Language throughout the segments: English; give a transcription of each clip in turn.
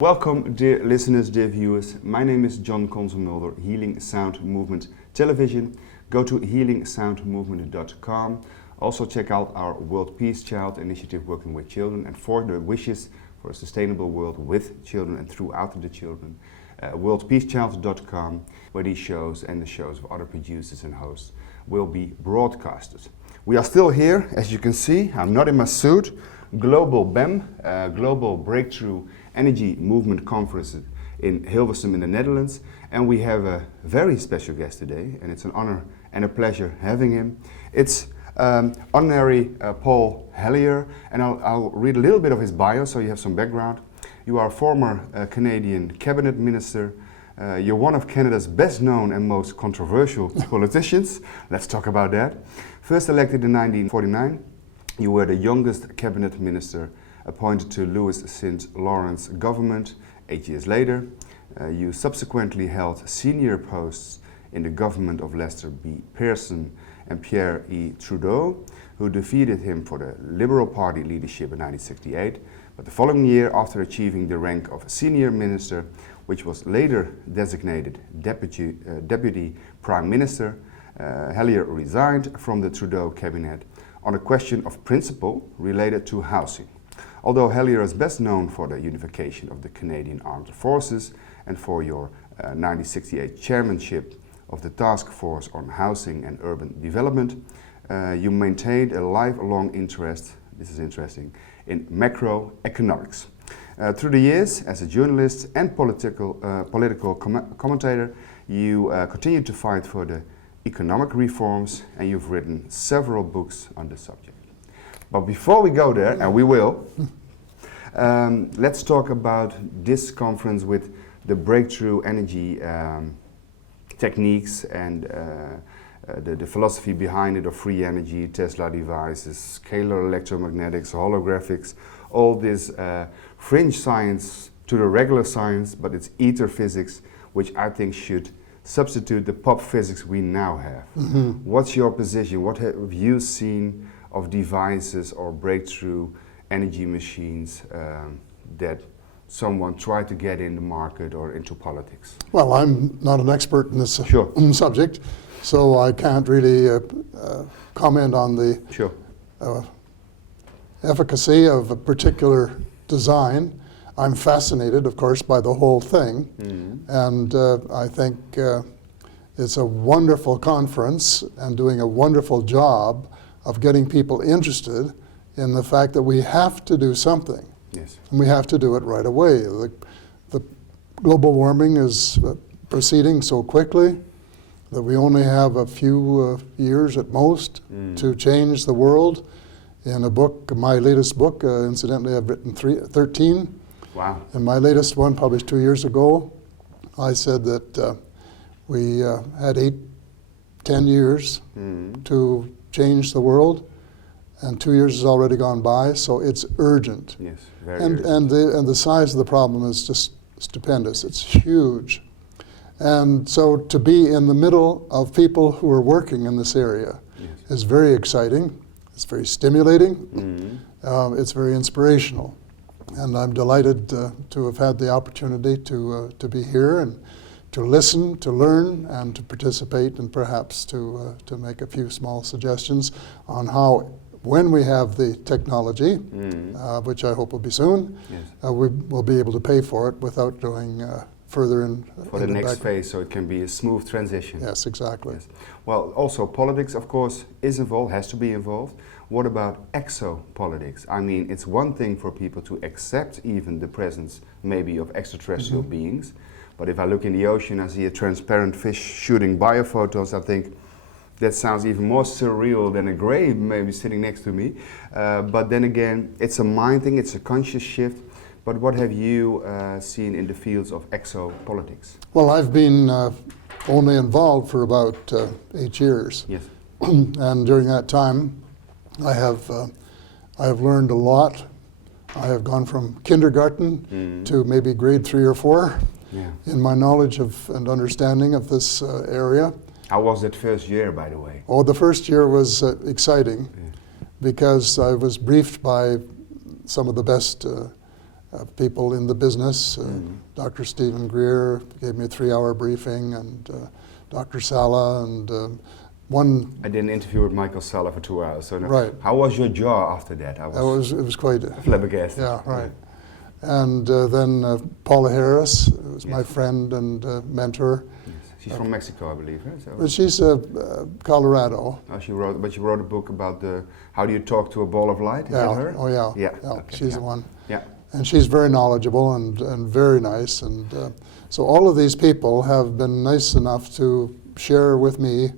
Welcome, dear listeners, dear viewers. My name is John Consul-Mulder, Healing Sound Movement Television. Go to healingsoundmovement.com. Also check out our World Peace Child initiative working with children and for the wishes for a sustainable world with children and throughout the children. worldpeacechild.com, where these shows and the shows of other producers and hosts will be broadcasted. We are still here, as you can see. I'm not in my suit. Global BEM, Global Breakthrough Energy Movement Conference in Hilversum in the Netherlands, and we have a very special guest today, and it's an honor and a pleasure having him. It's Honorary Paul Hellyer, and I'll read a little bit of his bio so you have some background. You are a former Canadian cabinet minister. You're one of Canada's best known and most controversial politicians. Let's talk about that. First elected in 1949, you were the youngest cabinet minister appointed to Louis St. Lawrence government. 8 years later, you subsequently held senior posts in the government of Lester B. Pearson and Pierre E. Trudeau, who defeated him for the Liberal Party leadership in 1968. But the following year, after achieving the rank of senior minister, which was later designated deputy prime minister, Hellyer resigned from the Trudeau cabinet on a question of principle related to housing. Although Hellyer is best known for the unification of the Canadian Armed Forces and for your 1968 chairmanship of the Task Force on Housing and Urban Development, you maintained a lifelong interest, this is interesting, in macroeconomics. Through the years, as a journalist and political commentator, you continued to fight for the economic reforms, and you've written several books on the subject. But before we go there, and we will, let's talk about this conference with the breakthrough energy techniques and the philosophy behind it of free energy, Tesla devices, scalar electromagnetics, holographics, all this fringe science to the regular science, but it's ether physics, which I think should substitute the pop physics we now have. Mm-hmm. What's your position? What have you seen of devices or breakthrough energy machines that someone tried to get in the market or into politics? Well, I'm not an expert in this subject, so I can't really comment on the efficacy of a particular design. I'm fascinated, of course, by the whole thing, and I think it's a wonderful conference and doing a wonderful job of getting people interested in the fact that we have to do something. Yes. And we have to do it right away. The global warming is proceeding so quickly that we only have a few years at most to change the world. In a book, my latest book, incidentally, I've written 13. Wow. In my latest one, published 2 years ago, I said that we had 10 years to change the world, and 2 years has already gone by, so it's urgent. Yes, very urgent. And the size of the problem is just stupendous. It's huge. And so to be in the middle of people who are working in this area is very exciting. It's very stimulating. It's very inspirational. And I'm delighted to have had the opportunity to be here and to listen, to learn, and to participate, and perhaps to make a few small suggestions on how, when we have the technology, which I hope will be soon, we will be able to pay for it without going further in for the next phase, so it can be a smooth transition. Yes, exactly. Yes. Well, also politics, of course, is involved, has to be involved. What about exopolitics? I mean, it's one thing for people to accept even the presence maybe of extraterrestrial beings, but if I look in the ocean, I see a transparent fish shooting biophotons, I think that sounds even more surreal than a grave maybe sitting next to me. But then again, it's a mind thing, it's a conscious shift. But what have you seen in the fields of exopolitics? Well, I've been only involved for about 8 years. Yes. And during that time, I have learned a lot. I have gone from kindergarten to maybe grade 3 or 4 in my knowledge of and understanding of this area. How was that first year, by the way? Oh, the first year was exciting because I was briefed by some of the best people in the business. Dr. Stephen Greer gave me a 3-hour briefing, and Dr. Sala, and one. I did an interview with Michael Sala for 2 hours. So Right. How was your jaw after that? It was quite flabbergasted. Yeah, right. And then Paula Harris, who was my Yes. friend and mentor. Yes. She's from Mexico, I believe. Right? So, But she's Colorado. oh, she wrote a book about how do you talk to a ball of light? Is that her? Oh yeah. Yeah. Yeah, Okay, she's yeah. the one. Yeah. And she's very knowledgeable and very nice. And so all of these people have been nice enough to share with me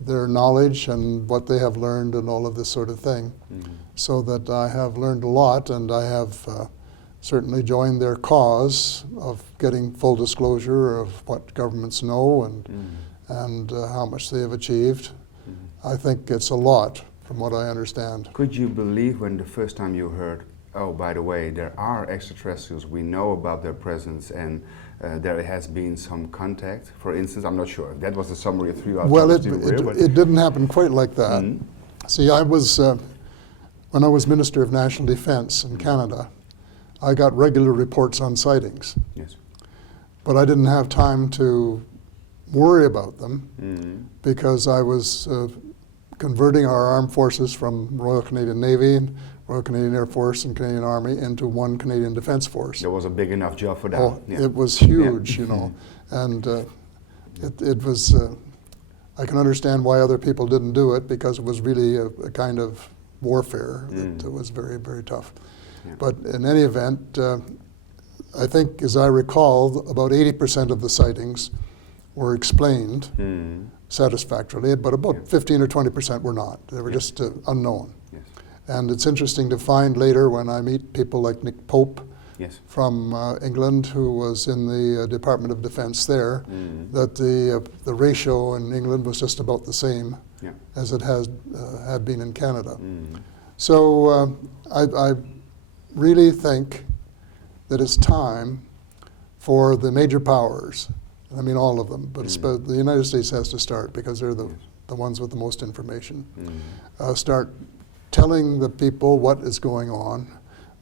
their knowledge and what they have learned and all of this sort of thing. So that I have learned a lot, and I have certainly joined their cause of getting full disclosure of what governments know and how much they have achieved. I think it's a lot from what I understand. Could you believe when the first time you heard, oh, by the way, there are extraterrestrials, we know about their presence, and there has been some contact, for instance? I'm not sure. That was the summary of 3 hours. Well, it didn't happen quite like that. See, I was, when I was Minister of National Defense in Canada, I got regular reports on sightings. Yes. But I didn't have time to worry about them because I was converting our armed forces from Royal Canadian Navy, Royal Canadian Air Force, and Canadian Army into one Canadian Defence Force. There was a big enough job for that. Oh, Yeah. it was huge, you know, and it was. I can understand why other people didn't do it, because it was really a kind of warfare that was very, very tough. Yeah. But in any event, I think, as I recall, about 80% of the sightings were explained satisfactorily, but about 15 or 20% were not. They were just unknown. Yes. And it's interesting to find later, when I meet people like Nick Pope Yes. from England, who was in the Department of Defense there, that the ratio in England was just about the same as it had been in Canada. So I really think that it's time for the major powers, I mean all of them, but the United States has to start, because they're the ones with the most information, start telling the people what is going on,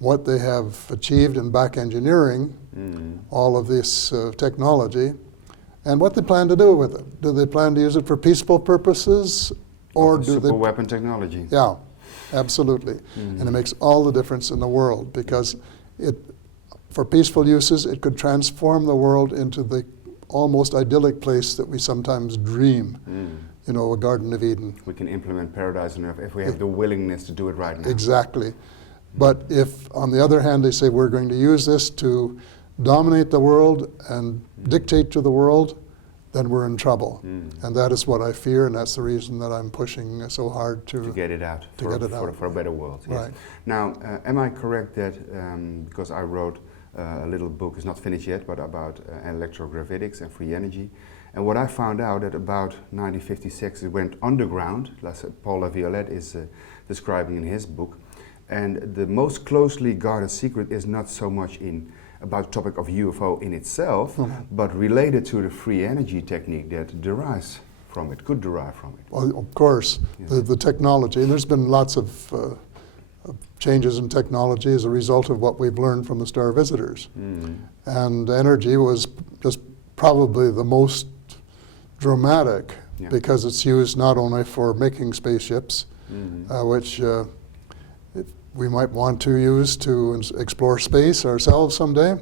what they have achieved in back engineering all of this technology, and what they plan to do with it. Do they plan to use it for peaceful purposes, or do they? Super weapon technology. Yeah, absolutely. And it makes all the difference in the world, because for peaceful uses, it could transform the world into the almost idyllic place that we sometimes dream, you know, a Garden of Eden. We can implement paradise on earth if we have the willingness to do it right now. Exactly. But if, on the other hand, they say we're going to use this to dominate the world and dictate to the world, then we're in trouble. And that is what I fear, and that's the reason that I'm pushing so hard to get it out, for a better world. Yes. Right. Now, am I correct that, because I wrote a little book, it's not finished yet, but about electrogravitics and free energy, and what I found out that about 1956 it went underground, as Paul Hellyer is describing in his book, and the most closely guarded secret is not so much about the topic of UFO in itself, but related to the free energy technique that derives from it, could derive from it. Well, of course, the technology, and there's been lots of changes in technology as a result of what we've learned from the star visitors. And energy was just probably the most dramatic, because it's used not only for making spaceships, which we might want to use to explore space ourselves someday,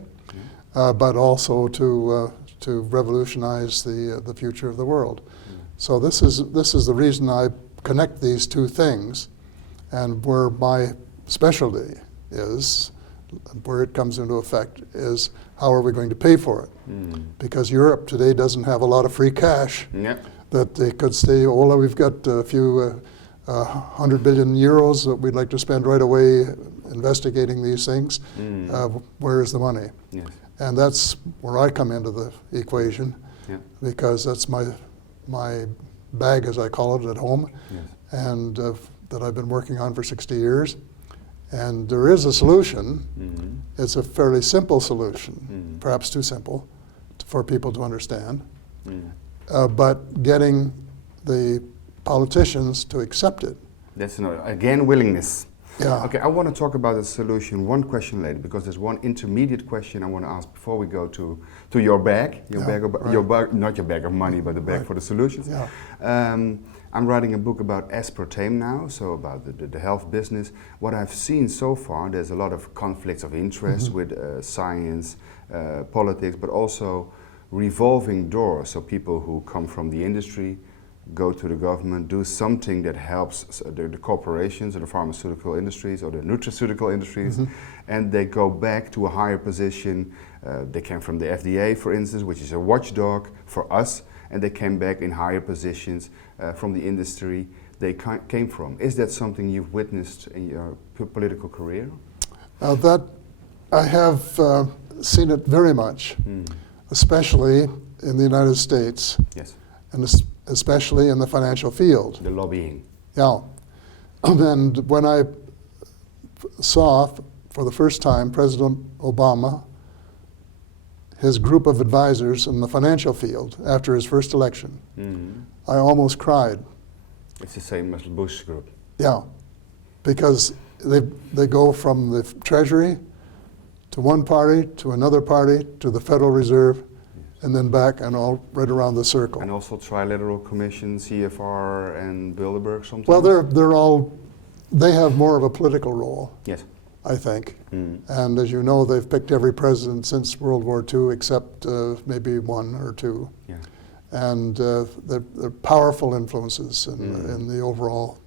but also to revolutionize the future of the world. So this is the reason I connect these two things, and where my specialty is, where it comes into effect, is how are we going to pay for it? Because Europe today doesn't have a lot of free cash that they could say, oh, well, we've got a few 100 billion euros that we'd like to spend right away investigating these things. Where is the money? Yes. And that's where I come into the equation, because that's my bag, as I call it, at home, and that I've been working on for 60 years. And there is a solution. It's a fairly simple solution, perhaps too simple for people to understand, but getting the politicians to accept it. That's another, again, willingness. Yeah. Okay, I want to talk about the solution one question later, because there's one intermediate question I want to ask before we go to your bag, Yeah, your bag, not your bag of money, but the bag Right. for the solutions. Yeah. I'm writing a book about aspartame now, so about the health business. What I've seen so far, there's a lot of conflicts of interest with science, politics, but also revolving doors. So people who come from the industry go to the government, do something that helps the corporations or the pharmaceutical industries or the nutraceutical industries, and they go back to a higher position. They came from the FDA, for instance, which is a watchdog for us, and they came back in higher positions from the industry they came from. Is that something you've witnessed in your political career? That I have seen it very much, especially in the United States, Yes. and especially in the financial field. The lobbying. Yeah. And when I saw for the first time President Obama, his group of advisors in the financial field after his first election, I almost cried. It's the same as the Bush group. Yeah, because they go from the Treasury to one party, to another party, to the Federal Reserve, and then back and all right around the circle. And also Trilateral Commission, CFR, and Bilderberg sometimes? Well, they have more of a political role, Yes. I think. And as you know, they've picked every president since World War II except maybe one or two. Yeah. And they're powerful influences in the overall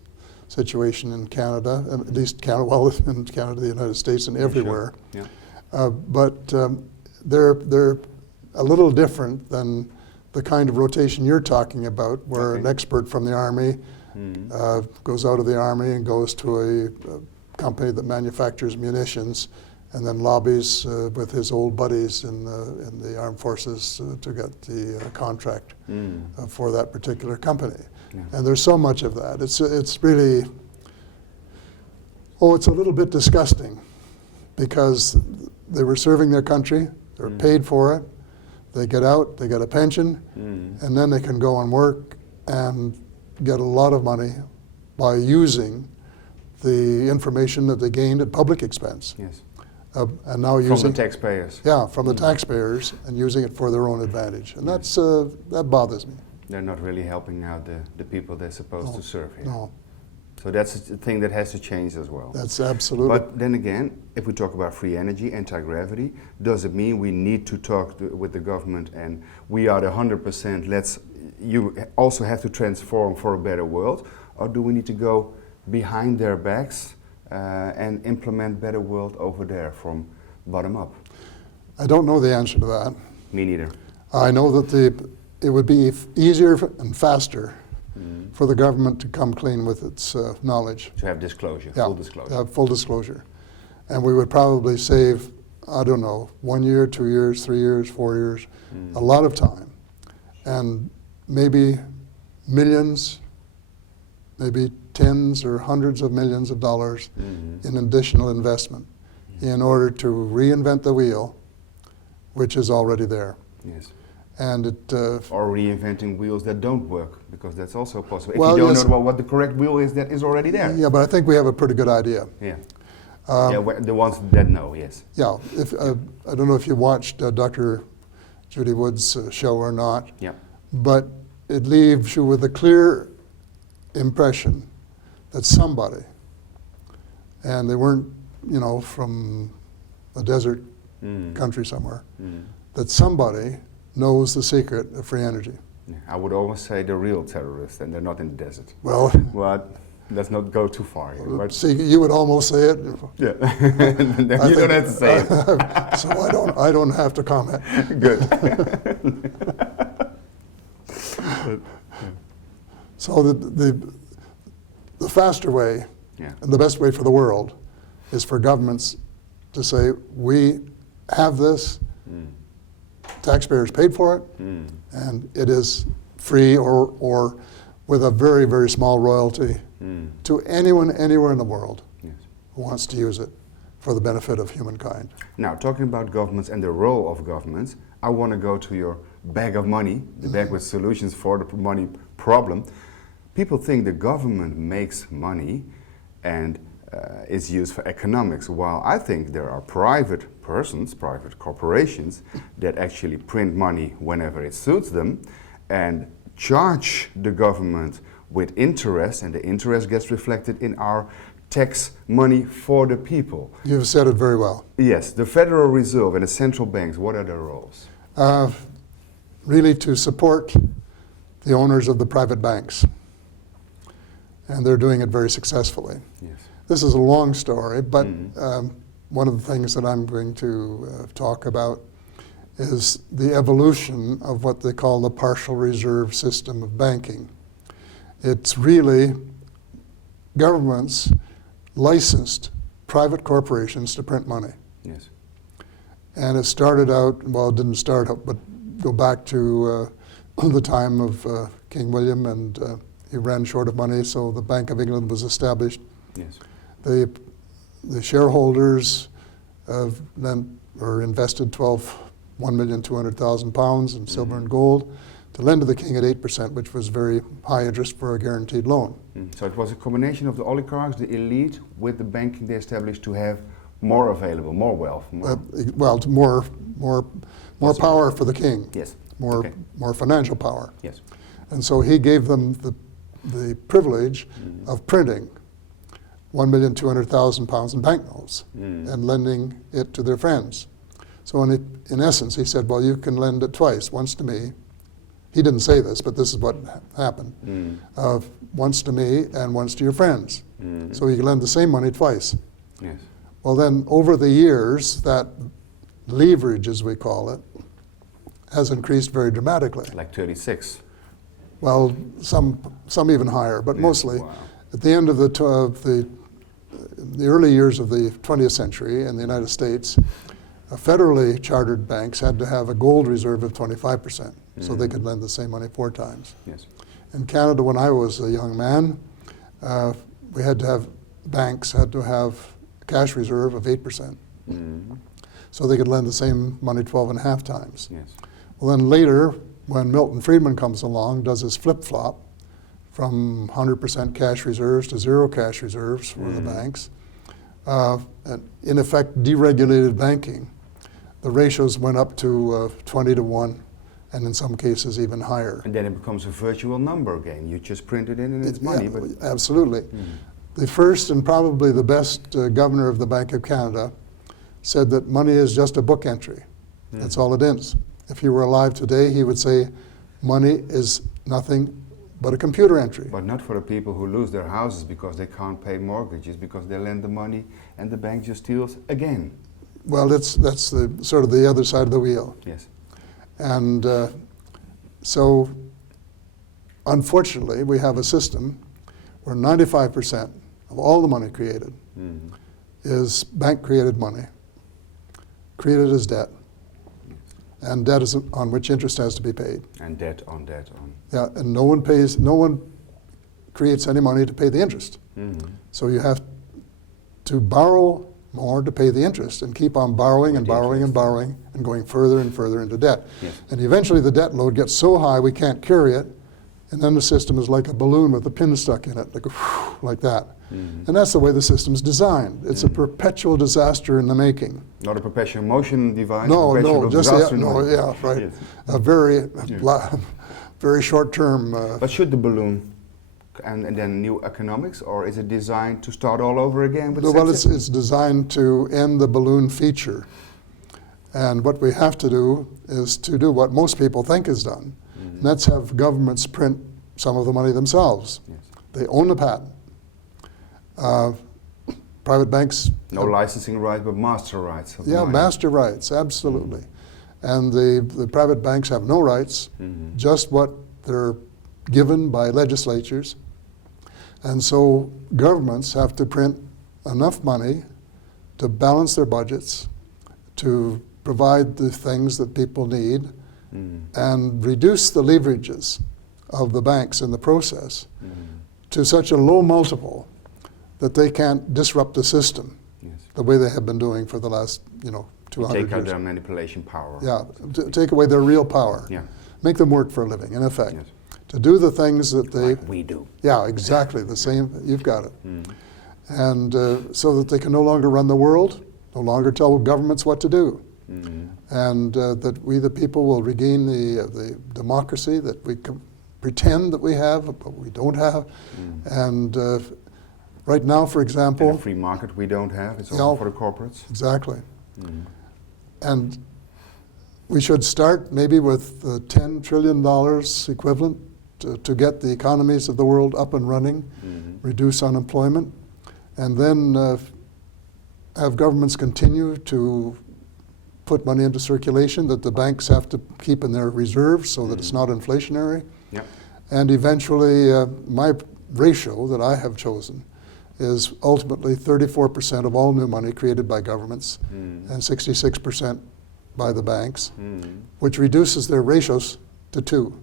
situation in Canada, and at least Canada, well, in Canada, the United States, and everywhere. Sure. Yeah. But they're a little different than the kind of rotation you're talking about, where an expert from the Army goes out of the Army and goes to a company that manufactures munitions, and then lobbies with his old buddies in the armed forces to get the contract for that particular company. Yeah. And there's so much of that. It's really, it's a little bit disgusting, because they were serving their country, they're paid for it, they get out, they get a pension, and then they can go and work and get a lot of money by using the information that they gained at public expense. Yes. And now From using the taxpayers. Yeah, from the taxpayers, and using it for their own advantage. And that's that bothers me. They're not really helping out the people they're supposed to serve here. No, So that's a thing that has to change as well. that's absolutely. But then again, if we talk about free energy, anti-gravity, does it mean we need to talk with the government and we are the 100%, you also have to transform for a better world? Or do we need to go behind their backs and implement better world over there from bottom up? I don't know the answer to that. Me neither. I know that it would be easier and faster for the government to come clean with its knowledge. To have disclosure, Yeah, full disclosure. full disclosure. And we would probably save, I don't know, 1 year, 2 years, 3 years, 4 years, a lot of time. And maybe millions, maybe tens or hundreds of millions of dollars in additional investment in order to reinvent the wheel, which is already there. Yes. And it, Or reinventing wheels that don't work, because that's also possible. If Well, you don't yes. know what the correct wheel is, that is already there. yeah, but I think we have a pretty good idea. Yeah. The ones that know, yes. Yeah, if I don't know if you watched Dr. Judy Wood's show or not, Yeah. but it leaves you with a clear impression that somebody, and they weren't, from a desert country somewhere, that somebody knows the secret of free energy. Yeah. I would always say the real terrorists, and they're not in the desert. Well, But let's not go too far here. But see, you would almost say it. yeah. Then you don't have to say it. So I don't have to comment. Good. So the faster way Yeah. and the best way for the world is for governments to say, we have this, taxpayers paid for it, and it is free or with a very, very small royalty to anyone, anywhere in the world Yes. who wants to use it for the benefit of humankind. Now, talking about governments and the role of governments, I want to go to your bag of money, the bag with solutions for the money problem. People think the government makes money and is used for economics, while I think there are private persons, private corporations, that actually print money whenever it suits them and charge the government with interest, and the interest gets reflected in our tax money for the people. You've said it very well. Yes, the Federal Reserve and the central banks, what are their roles? Really to support the owners of the private banks. And they're doing it very successfully. Yes. This is a long story, but one of the things that I'm going to talk about is the evolution of what they call the partial reserve system of banking. It's really governments licensed private corporations to print money. Yes. And it started out, well, it didn't start out, but go back to the time of King William, and he ran short of money, so the Bank of England was established. Yes. The shareholders then invested £1,200,000 in silver and gold to lend to the king at 8%, which was very high interest for a guaranteed loan. So it was a combination of the oligarchs, the elite, with the banking they established to have more available, more wealth. More power for the king. Yes. More financial power. Yes. And so he gave them the privilege of printing £1,200,000 in banknotes and lending it to their friends. So in essence, he said, well, you can lend it twice, once to me. He didn't say this, but this is what happened. Once to me and once to your friends. So you can lend the same money twice. Yes. Well, then over the years, that leverage, as we call it, has increased very dramatically. Like 36. Well, some even higher, but mostly. Wow. At the end of the early years of the 20th century in the United States, federally chartered banks had to have a gold reserve of 25%, so they could lend the same money 4 times. Yes. In Canada, when I was a young man, banks had to have a cash reserve of 8%. So they could lend the same money 12.5 times. Yes. Well, then later, when Milton Friedman comes along, does his flip-flop from 100% cash reserves to 0 cash reserves for the banks, and in effect deregulated banking, the ratios went up to 20 to 1, and in some cases even higher. And then it becomes a virtual number again. You just print it in and it's money. Yeah, but absolutely. The first and probably the best governor of the Bank of Canada said that money is just a book entry. That's all it is. If he were alive today, he would say money is nothing but a computer entry. But not for the people who lose their houses because they can't pay mortgages, because they lend the money and the bank just steals again. Well, that's the sort of the other side of the wheel. Yes. And so, unfortunately, we have a system where 95% of all the money created is bank-created money, created as debt. And debt is on which interest has to be paid. And debt on debt on. Yeah, and no one creates any money to pay the interest. So you have to borrow more to pay the interest and keep on borrowing and borrowing and borrowing and going further and further into debt. Yes. And eventually the debt load gets so high we can't carry it, and then the system is like a balloon with a pin stuck in it, like that. And that's the way the system's designed. It's a perpetual disaster in the making. Not a perpetual motion device? No, just disaster right. Yes. A very short-term. But should the balloon and then new economics, or is it designed to start all over again? With well, it's designed to end the balloon feature. And what we have to do is to do what most people think is done. And that's have governments print some of the money themselves. Yes. They own the patent. Private banks... No licensing rights, but master rights. Yeah, master rights, absolutely. And the private banks have no rights, just what they're given by legislatures. And so governments have to print enough money to balance their budgets, to provide the things that people need, and reduce the leverages of the banks in the process to such a low multiple that they can't disrupt the system the way they have been doing for the last 200 years. Take out their manipulation power. Yeah, take away their real power. Yeah. Make them work for a living, in effect. Yes. To do the things that they... Like we do. Yeah, exactly, the same, you've got it. and so that they can no longer run the world, no longer tell governments what to do, and that we the people will regain the democracy that we pretend that we have, but we don't have. And right now, for example, And a free market we don't have. It's also for the corporates. Exactly. And we should start maybe with $10 trillion equivalent to get the economies of the world up and running, reduce unemployment, and then have governments continue to put money into circulation that the banks have to keep in their reserves so that it's not inflationary. Yep. And eventually, my ratio that I have chosen is ultimately 34% of all new money created by governments and 66% by the banks, which reduces their ratios to 2.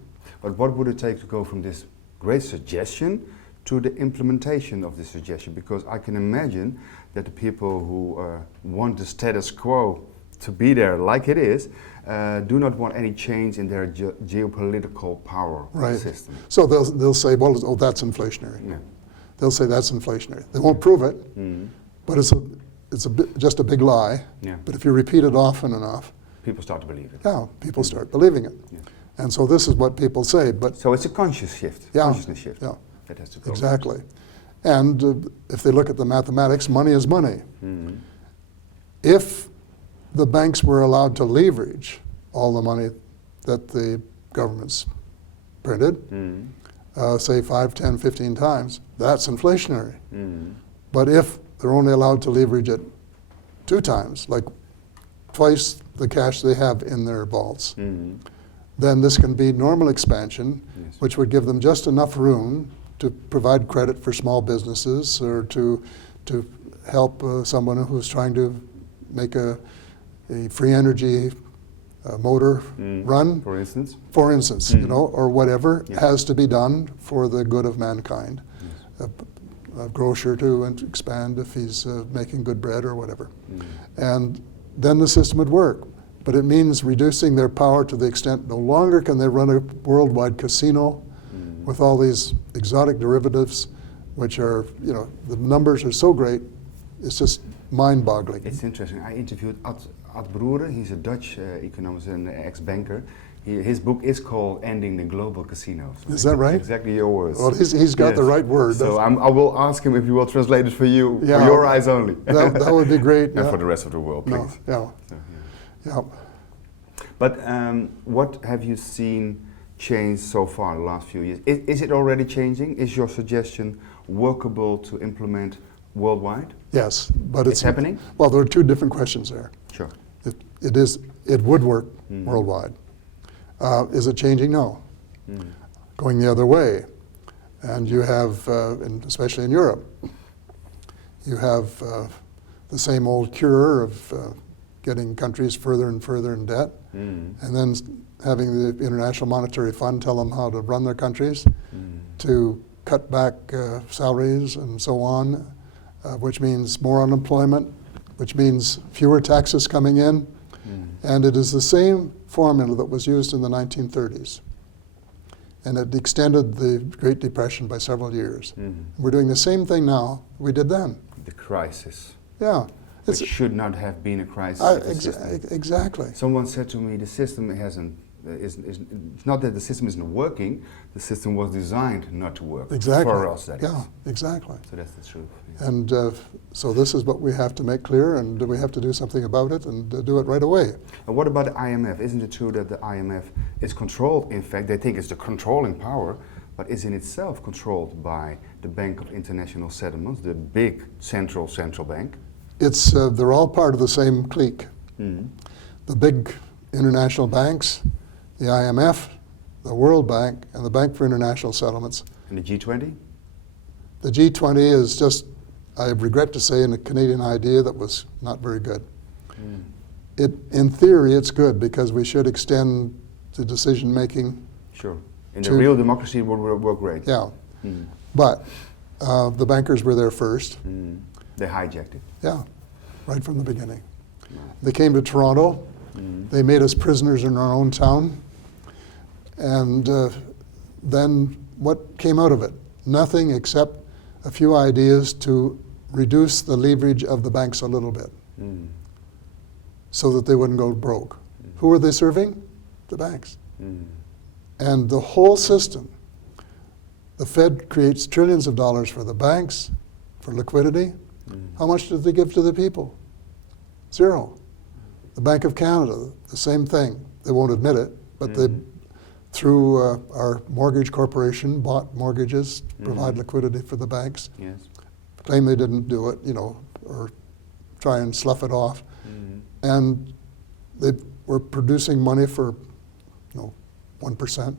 But what would it take to go from this great suggestion to the implementation of the suggestion? Because I can imagine that the people who want the status quo to be there like it is do not want any change in their geopolitical power system. So they'll say, well, oh, that's inflationary. Yeah. They'll say that's inflationary. They won't prove it, but it's just a big lie. Yeah. But if you repeat it often enough, people start to believe it. yeah, people start believing it. Yeah. And so this is what people say. But So it's a conscious shift, consciousness shift. Yeah, That has to go. exactly. And if they look at the mathematics, money is money. If the banks were allowed to leverage all the money that the governments printed, say 5, 10, 15 times, that's inflationary. But if they're only allowed to leverage it 2 times, like twice the cash they have in their vaults, then this can be normal expansion, which would give them just enough room to provide credit for small businesses or to help someone who's trying to make a free energy motor run, For instance. for instance, you know, or whatever has to be done for the good of mankind. A grocer to expand if he's making good bread or whatever. And then the system would work. But it means reducing their power to the extent no longer can they run a worldwide casino with all these exotic derivatives, which are, you know, the numbers are so great, it's just mind-boggling. It's interesting. I interviewed Ad Broere. He's a Dutch economist and ex-banker. His book is called Ending the Global Casinos. Is that right? Exactly your words. Well, he's got the right word. So I will ask him if he will translate it for you, for your eyes only. That would be great. And for the rest of the world, please. No, yeah. Yeah. But what have you seen change so far in the last few years? Is it already changing? Is your suggestion workable to implement worldwide? Yes, but It's happening? Well, there are 2 different questions there. Sure. It would work worldwide. Is it changing? No. Going the other way. And you have, especially in Europe, you have the same old cure of getting countries further and further in debt, and then having the International Monetary Fund tell them how to run their countries, to cut back salaries and so on, which means more unemployment, which means fewer taxes coming in. And it is the same formula that was used in the 1930s. And it extended the Great Depression by several years. We're doing the same thing now we did then. The crisis. Yeah. It should not have been a crisis. Exactly. Someone said to me, the system hasn't, it's not that the system isn't working, the system was designed not to work. Exactly. For us, that is. Yeah, exactly. So that's the truth. Yeah. And so this is what we have to make clear, and we have to do something about it, and do it right away. And what about the IMF? Isn't it true that the IMF is controlled? In fact, they think it's the controlling power, but is in itself controlled by the Bank of International Settlements, the big central bank? It's they're all part of the same clique. The big international banks, the IMF, the World Bank, and the Bank for International Settlements. And the G20? The G20 is just, I regret to say, a Canadian idea that was not very good. In theory, it's good because we should extend the decision making. Sure. In the real democracy, it would work great. Yeah. But the bankers were there first. They hijacked it. Yeah, right from the beginning. They came to Toronto. They made us prisoners in our own town. And then what came out of it? Nothing except a few ideas to reduce the leverage of the banks a little bit so that they wouldn't go broke. Who are they serving? The banks. And the whole system, the Fed creates trillions of dollars for the banks, for liquidity. How much did they give to the people? Zero. The Bank of Canada, the same thing. They won't admit it, but they, through our mortgage corporation, bought mortgages to provide liquidity for the banks. Yes. Claim they didn't do it, you know, or try and slough it off. And they were producing money for, 1%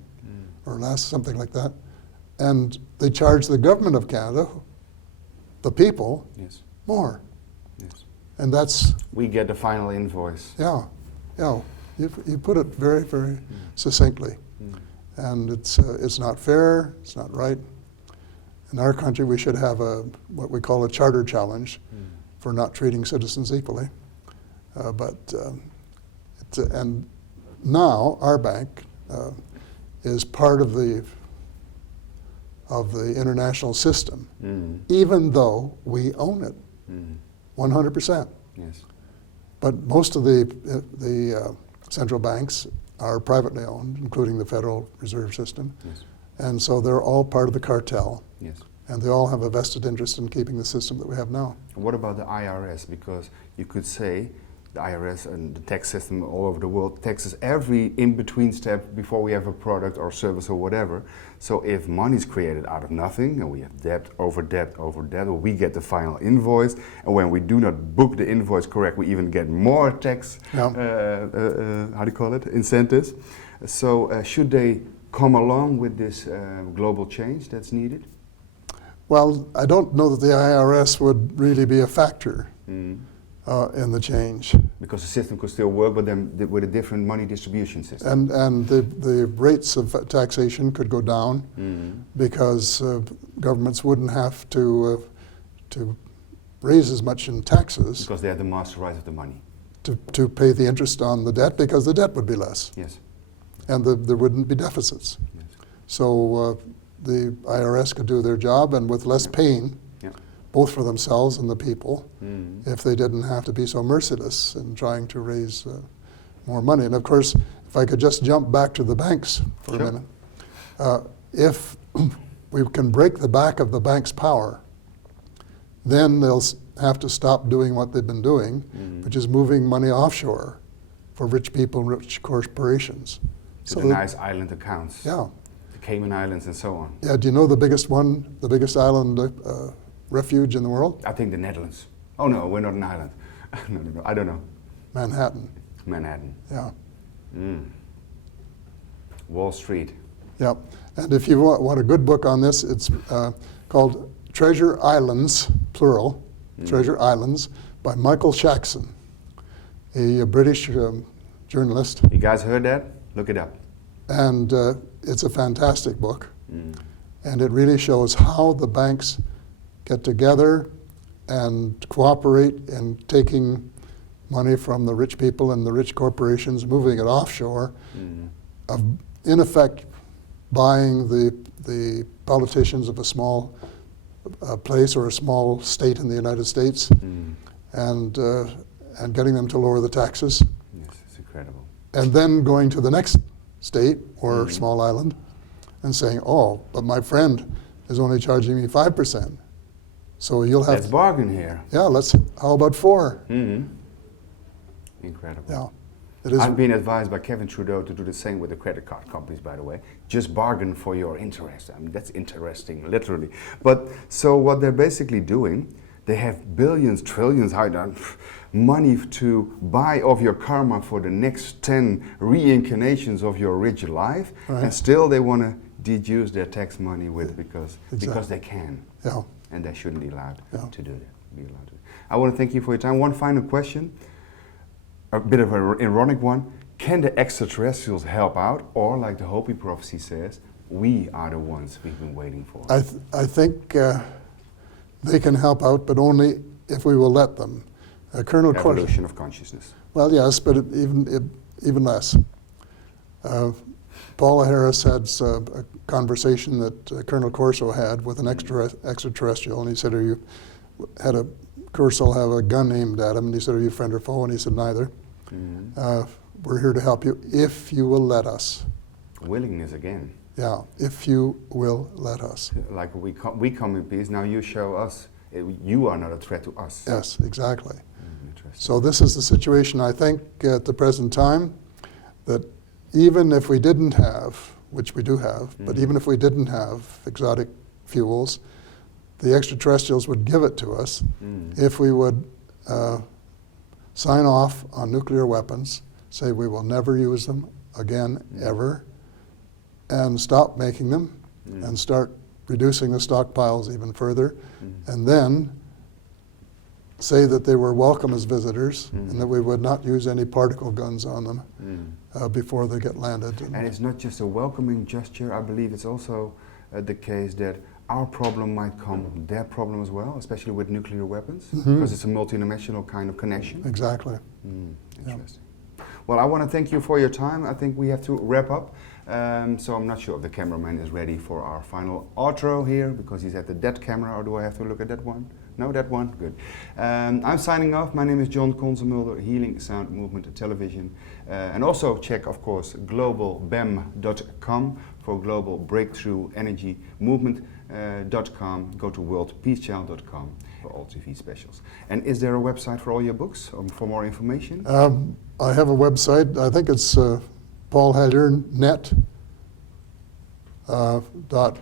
or less, something like that. And they charged the government of Canada, the people, Yes. more. Yes. And that's, We get the final invoice. yeah, you put it very, very succinctly. And it's not fair, it's not right. In our country, we should have what we call a charter challenge for not treating citizens equally. And now our bank is part of the international system, even though we own it 100%. Yes. But most of the central banks are privately owned, including the Federal Reserve System. Yes. And so they're all part of the cartel. Yes. And they all have a vested interest in keeping the system that we have now. What about the IRS? Because you could say the IRS and the tax system all over the world taxes every in-between step before we have a product or service or whatever. So if money is created out of nothing and we have debt over debt over debt, or we get the final invoice, and when we do not book the invoice correct, we even get more tax, how do you call it, incentives. So should they come along with this global change that's needed? Well, I don't know that the IRS would really be a factor in the change. Because the system could still work, but then with a different money distribution system. And the rates of taxation could go down because governments wouldn't have to raise as much in taxes. Because they have the master rights of the money. To pay the interest on the debt, because the debt would be less. Yes. And there wouldn't be deficits. Yes. So the IRS could do their job, and with less pain, both for themselves and the people, if they didn't have to be so merciless in trying to raise more money. And of course, if I could just jump back to the banks for a minute, if we can break the back of the bank's power, then they'll have to stop doing what they've been doing, which is moving money offshore for rich people and rich corporations. So the nice island accounts. Yeah. The Cayman Islands and so on. Yeah, do you know the biggest island refuge in the world? I think the Netherlands. Oh no, we're not an island. No, I don't know. Manhattan. Manhattan. Yeah. Wall Street. Yeah, and if you want a good book on this, it's called Treasure Islands, plural, Treasure Islands, by Michael Shaxson, a British journalist. You guys heard that? Look it up. And it's a fantastic book. And it really shows how the banks get together and cooperate in taking money from the rich people and the rich corporations, moving it offshore, in effect buying the politicians of a small place or a small state in the United States and getting them to lower the taxes. Yes, it's incredible. And then going to the next state or small island and saying, oh, but my friend is only charging me 5%. So you'll have... Let's bargain here. Yeah, how about 4? Incredible. Yeah. It is. I've been advised by Kevin Trudeau to do the same with the credit card companies, by the way. Just bargain for your interest. I mean, that's interesting, literally. But so what they're basically doing, they have billions, trillions, money to buy off your karma for the next 10 reincarnations of your rich life, and still they want to deduce their tax money with because they can. Yeah. And they shouldn't be allowed to do that. I want to thank you for your time. One final question, a bit of an ironic one. Can the extraterrestrials help out, or like the Hopi prophecy says, we are the ones we've been waiting for? I think they can help out, but only if we will let them. Colonel Evolution of consciousness. Well, yes, but even less. Paula Harris had a conversation that Colonel Corso had with an extraterrestrial, and he said, had a course will have a gun aimed at him, and he said, "Are you friend or foe?" And he said, "Neither. We're here to help you if you will let us." Willingness again. Yeah, if you will let us. Like we come in peace, now you show us, you are not a threat to us. Yes, exactly. Interesting. So this is the situation, I think, at the present time, that even if we didn't have, which we do have, but even if we didn't have exotic fuels, the extraterrestrials would give it to us if we would sign off on nuclear weapons, say we will never use them again, ever, and stop making them and start reducing the stockpiles even further, and then say that they were welcome as visitors and that we would not use any particle guns on them before they get landed. And it's not just a welcoming gesture, I believe it's also the case that our problem might come their problem as well, especially with nuclear weapons, because it's a multidimensional kind of connection. Exactly. Interesting. Well, I want to thank you for your time. I think we have to wrap up. So I'm not sure if the cameraman is ready for our final outro here, because he's at the dead camera, or do I have to look at that one? No, that one? Good. I'm signing off. My name is John Konzenmulder, Healing Sound Movement Television. And also check, of course, globalbem.com for Global Breakthrough Energy Movement.com. Go to worldpeacechild.com for all TV specials. And is there a website for all your books for more information? I have a website. I think it's Paul Hellyer net dot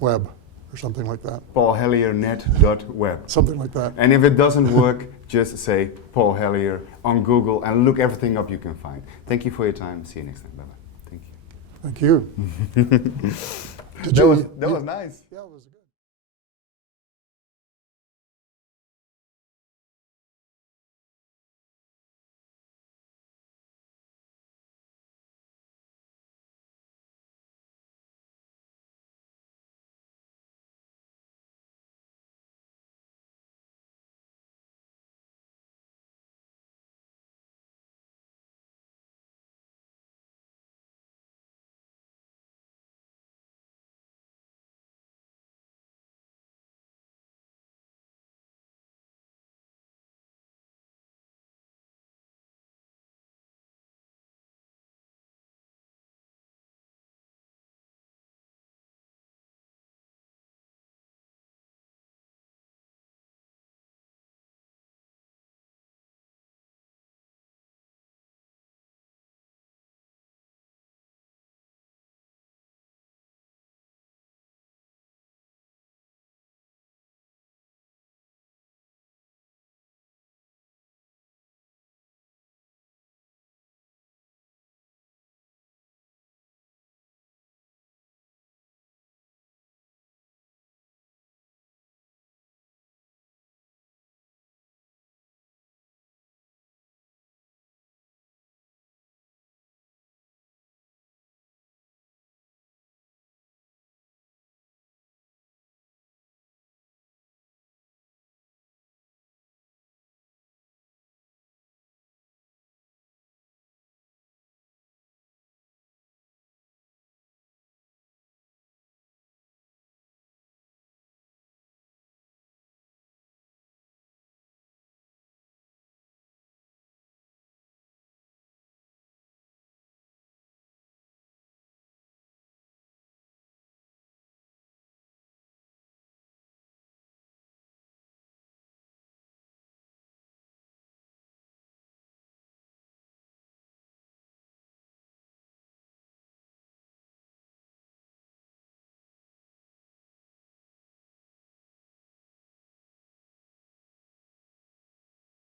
web or something like that. paulhelliernet.web. Something like that. And if it doesn't work, just say Paul Hellyer on Google and look everything up you can find. Thank you for your time. See you next time. Bye-bye. Thank you. Thank you. That was nice. Yeah, it was good.